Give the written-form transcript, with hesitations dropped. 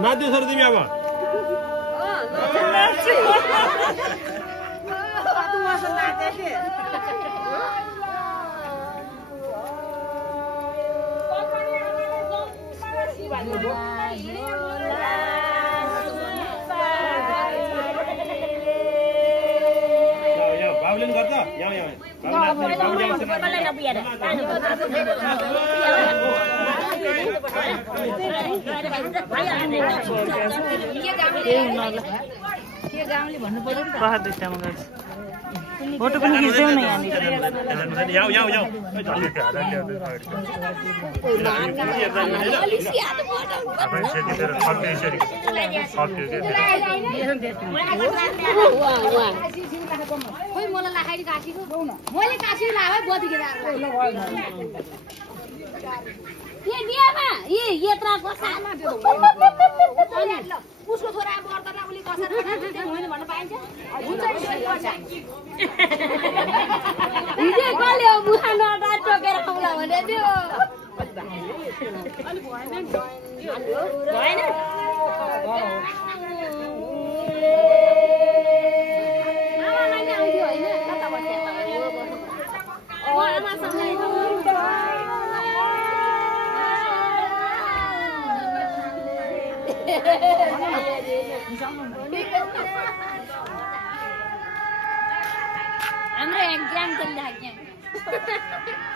Nanti sore ini apa? Baulin kata? Yang. Photo पनि खिच्दै न यहाँ उसको छोरा मर्दैन उली कसरी मैले भन्न पाइन्छ हुन्छ हिजो कले हो मुखा नडा टोकेर खाउला भने त्यो भएन आमालाई नि आउँथ्यो हैन कता बस्यो ओ आमासँग हाम्रो एक्जाम चलिरहेको छ